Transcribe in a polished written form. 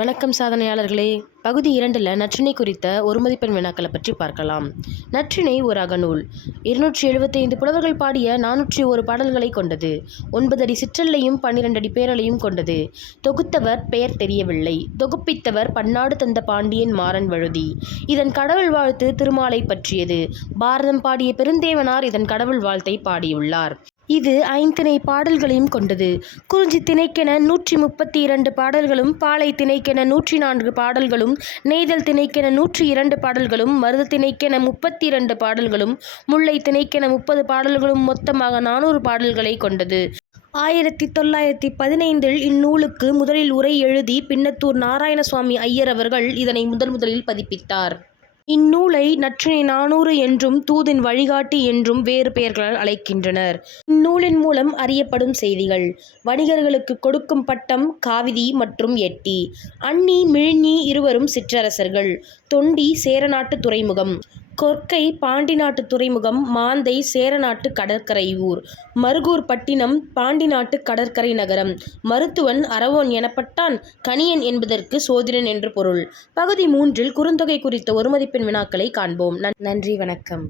வணக்கம் சாதனையாளர்களே. பகுதி 2ல் நற்றிணை குறித்த ஒரு மதிப்பெண் வினாக்களை பற்றி பார்க்கலாம். நற்றிணை ஒரு அகநூல். 275 புலவர்கள் பாடிய 401 பாடல்களை கொண்டது. 9 அடி சிற்றல்லையும் 12 அடி பேரலையும் கொண்டது. தொகுத்தவர் பெயர் தெரியவில்லை. தொகுப்பித்தவர் பன்னாடு தந்த பாண்டியன் மாறன் வழுதி. இதன் கடவுள் வாழ்த்து திருமாலை பற்றியது. பாரதம் பாடிய பெருந்தேவனார் இதன் கடவுள் வாழ்த்தை பாடியுள்ளார். இது 5 திணை பாடல்களையும் கொண்டது. குறிஞ்சி திணைக்கென 132 பாடல்களும், பாலை திணைக்கென 104 பாடல்களும், நெய்தல் திணைக்கென 102 பாடல்களும், மருத திணைக்கென 32 பாடல்களும், முல்லை திணைக்கென 30 பாடல்களும் மொத்தமாக 400 பாடல்களை கொண்டது. 1915 இந்நூலுக்கு முதலில் உரை எழுதி பின்னத்தூர் நாராயணசுவாமி ஐயர் அவர்கள் இதனை முதலில் பதிப்பித்தார். இந்நூலை நற்றிணை 400 என்றும் தூதின் வழிகாட்டி என்றும் வேறு பெயர்களால் அழைக்கின்றனர். இந்நூலின் மூலம் அறியப்படும் செய்திகள்: வணிகர்களுக்கு கொடுக்கும் பட்டம் காவிதி மற்றும் எட்டி. அன்னி மிழ்நி இருவரும் சிற்றரசர்கள். தொண்டி சேரநாட்டு துறைமுகம். கொற்கை பாண்டி நாட்டு துறைமுகம். மாந்தை சேரநாட்டு கடற்கரை ஊர். மருகூர் பட்டினம் பாண்டி நாட்டு கடற்கரை நகரம். மருத்துவன் அரவோன் எனப்பட்டான். கணியன் என்பதற்கு சோதிடன் என்று பொருள். பகுதி 3ல் குறுந்தொகை குறித்த ஒரு மதிப்பெண் வினாக்களை காண்போம். நன்றி, வணக்கம்.